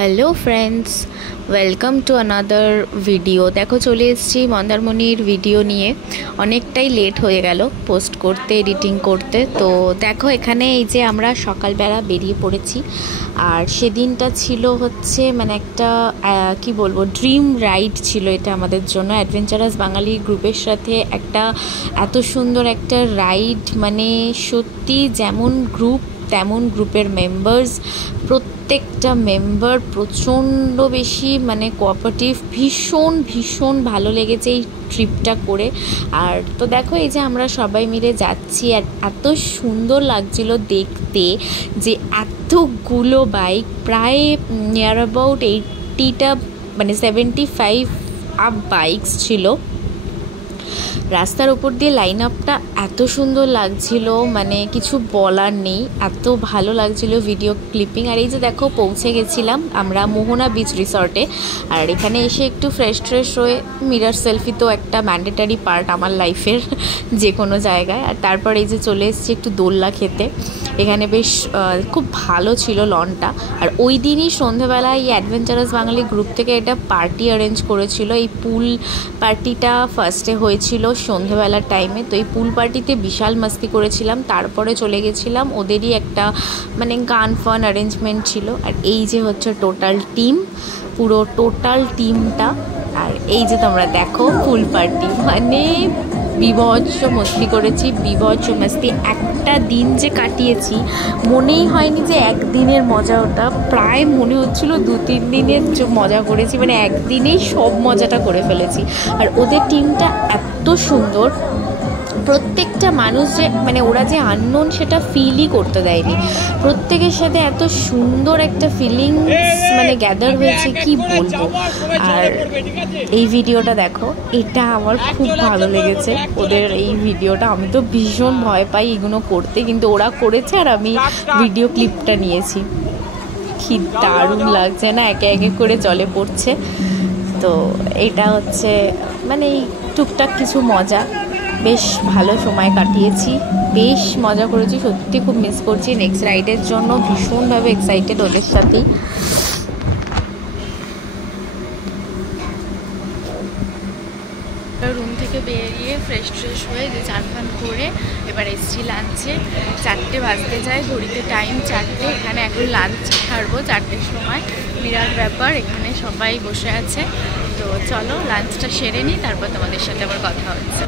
Hello friends, welcome to another video. দেখো চলে এসেছি মন্দারমণির ভিডিও নিয়ে। অনেকটাই লেট হয়ে গেল পোস্ট করতে, এডিটিং করতে। তো দেখো এখানে এই যে আমরা সকালবেলা বেরিয়ে পড়েছি। আর সেদিনটা ছিল হচ্ছে মানে একটা কি বলবো, ড্রিম রাইড ছিল এটা আমাদের জন্য। অ্যাডভেঞ্চারাস বাঙালি গ্রুপের সাথে একটা এত সুন্দর একটা রাইড, মানে সত্যি যেমন গ্রুপ তেমন গ্রুপের মেম্বার্স, প্রত্যেকটা মেম্বার প্রচণ্ড বেশি মানে কোঅপারেটিভ। ভীষণ ভীষণ ভালো লেগেছে এই ট্রিপটা করে। আর তো দেখো এই যে আমরা সবাই মিলে যাচ্ছি, আর এত সুন্দর লাগছিল দেখতে যে এতগুলো বাইক, প্রায় নিয়ার অ্যাবাউট 80টা মানে 75 আপ বাইকস ছিল। রাস্তার উপর দিয়ে লাইন আপটা এত সুন্দর লাগছিল, মানে কিছু বলার নেই, এত ভালো লাগছিল ভিডিও ক্লিপিং। আর এই যে দেখো পৌঁছে গেছিলাম আমরা মোহনা বিচ রিসর্টে। আর এখানে এসে একটু ফ্রেশ হয়ে মিরর সেলফি তো একটা ম্যান্ডেটারি পার্ট আমার লাইফের যে কোনো জায়গায়। আর তারপর এই যে চলে এসেছি একটু দোলনা খেতে। এখানে বেশ খুব ভালো ছিল লনটা। আর ওই দিনই সন্ধেবেলায় এই অ্যাডভেঞ্চারাস বাঙালি গ্রুপ থেকে একটা পার্টি অ্যারেঞ্জ করেছিল। এই পুল পার্টিটা ফার্স্টে হয়েছিল সন্ধেবেলার টাইমে। তো এই পুল পার্টিতে বিশাল মাস্তি করেছিলাম। তারপরে চলে গেছিলাম, ওদেরই একটা মানে গান ফান অ্যারেঞ্জমেন্ট ছিল। আর এই যে হচ্ছে টোটাল টিম, পুরো টোটাল টিমটা। আর এই যে তোমরা দেখো ফুল পার্টি, মানে বিভৎস মস্তি করেছি, বিভৎস মস্তি। একটা দিন যে কাটিয়েছি মনেই হয়নি যে একদিনের মজা, ওটা প্রায় মনে হচ্ছিল 2-3 দিনের মজা করেছি, মানে একদিনেই সব মজাটা করে ফেলেছি। আর ওদের টিমটা এত সুন্দর, প্রত্যেকটা মানুষ যে মানে ওরা যে আননোন সেটা ফিলই করতে দেয়নি। প্রত্যেকের সাথে এত সুন্দর একটা ফিলিংস মানে গ্যাদার হয়েছে, কি বলবো। আর এই ভিডিওটা দেখো, এটা আমার খুব ভালো লেগেছে ওদের এই ভিডিওটা। আমি তো ভীষণ ভয় পাই এগুলো করতে, কিন্তু ওরা করেছে আর আমি ভিডিও ক্লিপটা নিয়েছি। কি দারুণ লাগছে না, একে একে করে জলে পড়ছে। তো এটা হচ্ছে মানে এই টুকটাক কিছু মজা, বেশ ভালো সময় কাটিয়েছি, বেশ মজা করেছি। সত্যি খুব মিস করছি নেক্সট রাইডের জন্য, ভীষণভাবে এক্সাইটেড ওদের সাথেই। রুম থেকে বেরিয়ে ফ্রেশ হয়ে যে চান ফান করে এবার এসছি লাঞ্চে। 4টে বাজতে যায়, ঘড়িতে টাইম 4টে। এখানে এখন লাঞ্চ ছাড়বো 4টের সময়। বিরাট ব্যাপার, এখানে সবাই বসে আছে। তো চলো লাঞ্চটা সেরে নিই, তারপর তোমাদের সাথে আবার কথা হচ্ছে।